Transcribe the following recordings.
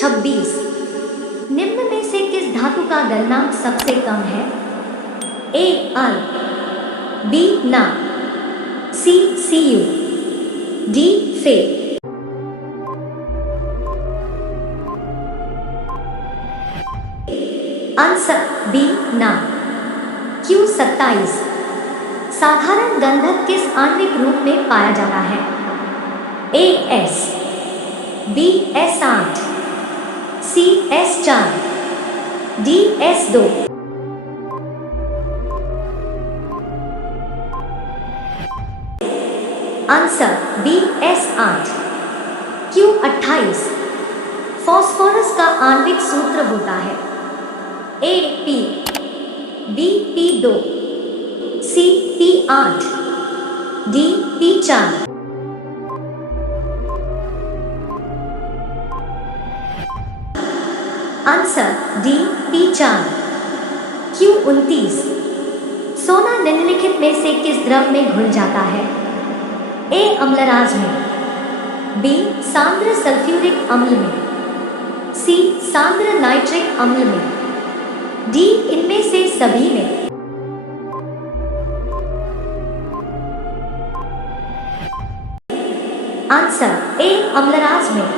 26। निम्न में से किस धातु का गलनांक सबसे कम है? ए अल, बी ना, सी सीयू, डी फे। आंसर बी ना। क्यू 27। साधारण गंधक किस आणविक रूप में पाया जाता है? A S, B S 8, C S 4, D S 2। Answer B S 8। Q 28। फास्फोरस का आणविक सूत्र होता है? A P, B P 2, C P 8, D P 4। Answer D P 4। Q 29। सोना निम्नलिखित में से किस द्रव में घुल जाता है? ए अम्लराज में, बी सांद्र सल्फ्यूरिक अम्ल में, सी सांद्र नाइट्रिक अम्ल में, डी इनमें से सभी में। आंसर ए अम्लराज में।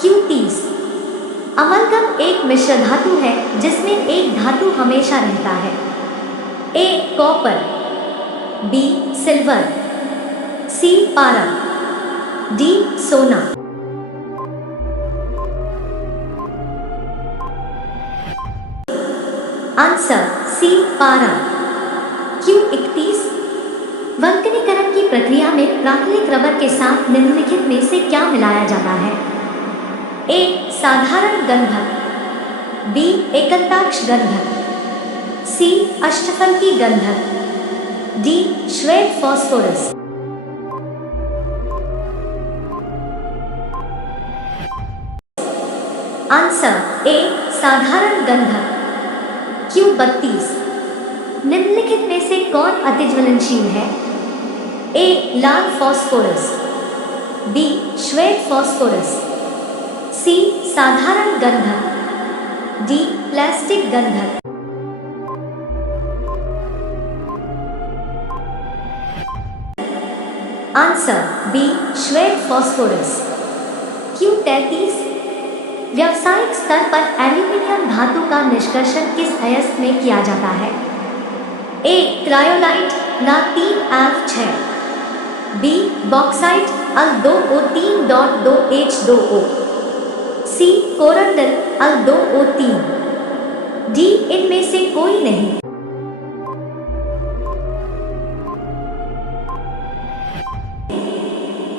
क्यू 30। अमलगम एक मिश्र धातु है जिसमें एक धातु हमेशा रहता है? ए कॉपर, बी सिल्वर, सी पारा, डी सोना। आंसर सी पारा। क्यू 31। वल्कनीकरण की प्रक्रिया में प्राकृतिक रबर के साथ निम्नलिखित में से क्या मिलाया जाता है? ए साधारण गंधक, बी एकंताक्ष गंधक, सी अष्टफलकी गंधक, डी श्वेत फास्फोरस। आंसर ए साधारण गंधक। क्यू 32। निम्नलिखित में से कौन अतिज्वलनशील है? ए लाल फास्फोरस, बी श्वेत फास्फोरस, सी साधारण गंधक, डी प्लास्टिक गंधक। आंसर बी श्वेत फास्फोरस। क्यू 33। व्यावसायिक स्तर पर एल्यूमिनियम धातु का निष्कर्षण किस अयस्क में किया जाता है? ए क्रायोलाइट ना 3F6, बी बॉक्साइट अल 2O3.2H2O, सी कोरंडल अल 2O3, डी इनमें से कोई नहीं।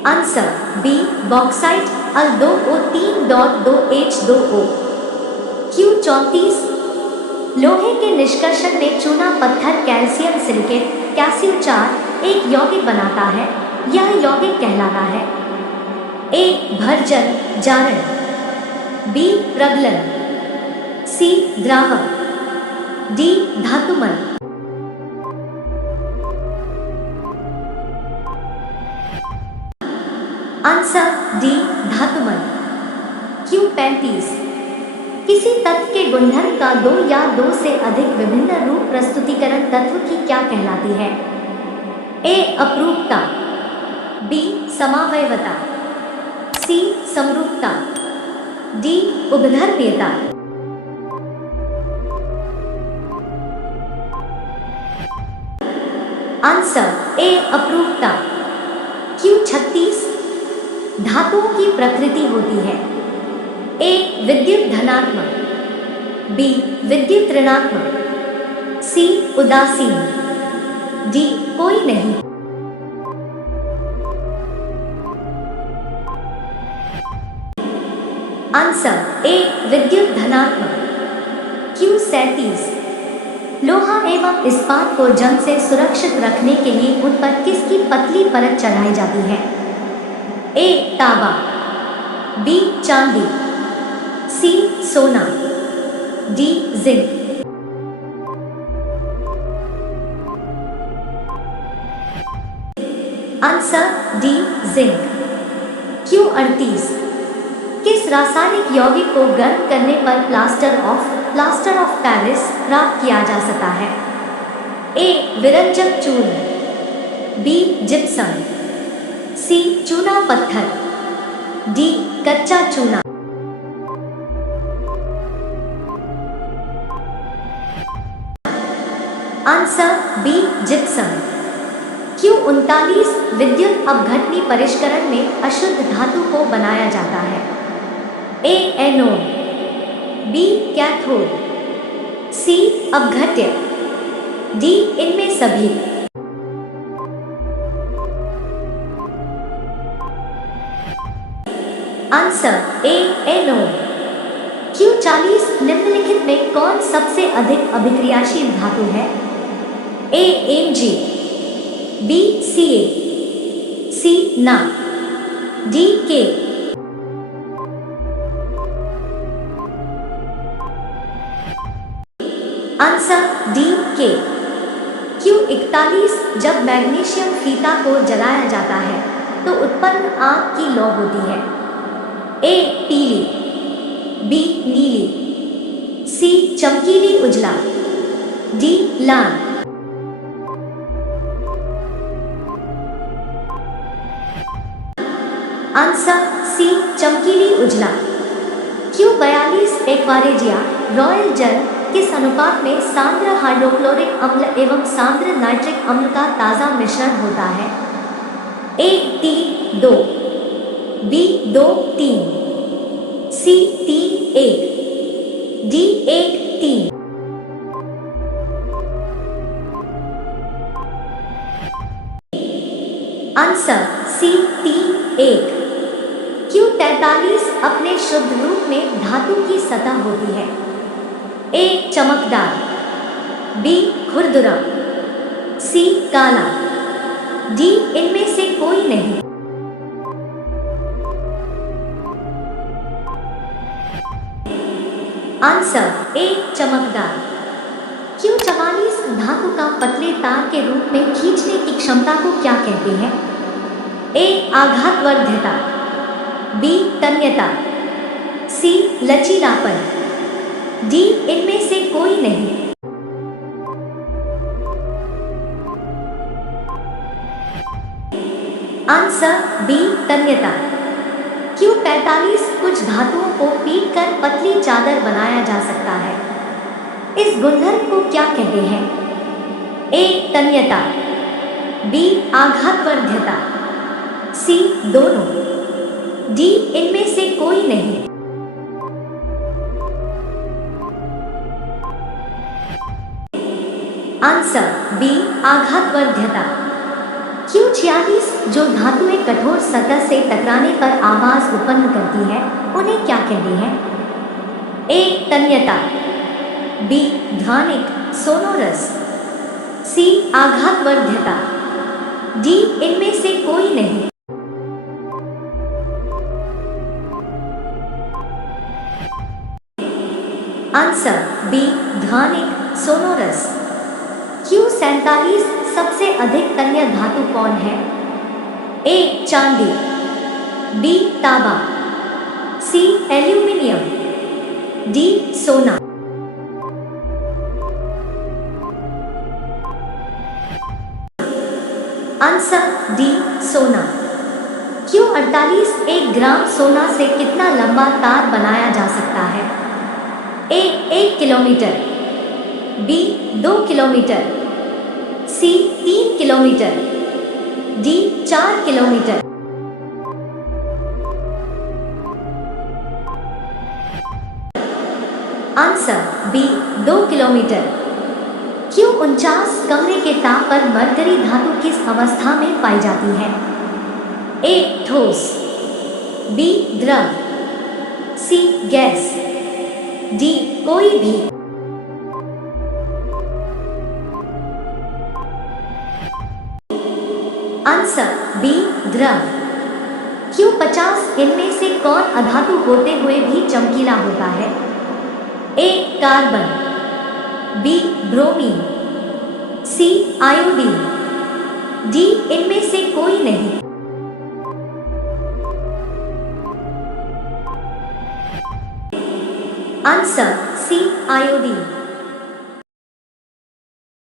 आंसर बी बॉक्साइट अल 2O3.2H2O। क्यू 34। लोहे के निष्कर्षण में चूना पत्थर कैल्शियम सिलिकेट कैल्शियम 4 एक यौगिक बनाता है। यह यौगिक कहलाता है? ए भरजन जारण, बी प्रगलन, सी द्रावक, डी धातुमल। आंसर डी धातुमल। क्यू 35। किसी तत्व के गुणधर्म का दो या दो से अधिक विभिन्न रूप प्रस्तुतिकरण तत्व की क्या कहलाती है? ए अपरूपता, बी समावयवता, सी समरूपता, डी उपधर्मीयता। आंसर ए अपरूपता। क्यू 36। धातुओं की प्रकृति होती है? ए विद्युत धनात्मक, बी विद्युत ऋणात्मक, सी उदासीन, डी कोई नहीं। आंसर ए विद्युत धनात्मक। क्यू 37। लोहा एवं इस्पात को जंग से सुरक्षित रखने के लिए उन पर किसकी पतली परत चढ़ाई जाती है? ए तांबा, बी चांदी, सी सोना, D zinc. Answer D zinc. Q 38। किस किस रासायनिक यौगिक को गर्म करने पर प्लास्टर ऑफ पेरिस प्राप्त किया जा सकता है? ए विरंजक चूर्ण, बी जिप्सम, सी चूना पत्थर, डी कच्चा चूना। Answer B gypsum. Q39 विद्युत अपघटनी परिष्करण में अशुद्ध धातु को बनाया जाता है? ए एनोड, बी कैथोड, सी अपघट्य, डी इनमें सभी। Answer A anode. Q40 निम्नलिखित में कौन सबसे अधिक अभिक्रियाशील धातु है? ए Mg, बी Ca, सी ना, डी के। आंसर डी के। Q41 जब मैग्नीशियम फीता को जलाया जाता है तो उत्पन्न आग की लौ होती है? ए पीली, बी नीली, सी चमकीली उजला, डी लाल। आंसर सी चमकीली उजला। Q42 एक्वारेजिया रॉयल जल किस अनुपात में सांद्र हाइड्रोक्लोरिक अम्ल एवं सांद्र नाइट्रिक अम्ल का ताज़ा मिश्रण होता है? A 3:2, B 2:3, C 3:1, D 1:3। Answer C 3:1। Q43 अपने शुद्ध रूप में धातु की सतह होती है? ए चमकदार, बी खुरदुरा, सी काला, डी इनमें से कोई नहीं। आंसर ए चमकदार। Q44 धातु का पतले तार के रूप में खींचने की क्षमता को क्या कहते हैं? ए आघातवर्ध्यता, बी तन्यता, सी लचीलापन, डी इनमें से कोई नहीं। आंसर बी तन्यता। Q45 कुछ धातुओं को पीटकर पतली चादर बनाया जा सकता है। इस गुणधर्म को क्या कहते हैं? ए तन्यता, बी आघातवर्ध्यता, सी दोनों, डी इनमें से कोई नहीं। Answer B आघातवर्ध्यता। Q46 जो धातुएं कठोर सतह से टकराने पर आवाज उत्पन्न करती है उन्हें क्या कहते हैं? ए तन्यता, बी ध्वनिक सोनोरस, सी आघातवर्ध्यता, डी इनमें से कोई नहीं। आंसर बी ध्वनिक सोनोरस। Q47 सबसे अधिक तन्य धातु कौन है? ए चांदी, बी तांबा, सी एल्यूमिनियम, डी सोना। आंसर डी सोना। Q48 1 ग्राम सोना से कितना लंबा तार बनाया जा सकता है? A 1 kilometre, B 2 kilometre, C 3 kilometre, D 4 kilometre. Answer B 2 kilometre. Q49 कमरे के ताप पर मरकरी धातु किस अवस्था में पाई जाती है? ए ठोस, बी द्रव, सी गैस, डी कोई भी। आंसर बी द्रव। Q50 इनमें से कौन अधातु होते हुए भी चमकीला होता है? A carbon, B bromine, C iodine, D इनमें से कोई नहीं। Answer C iodine.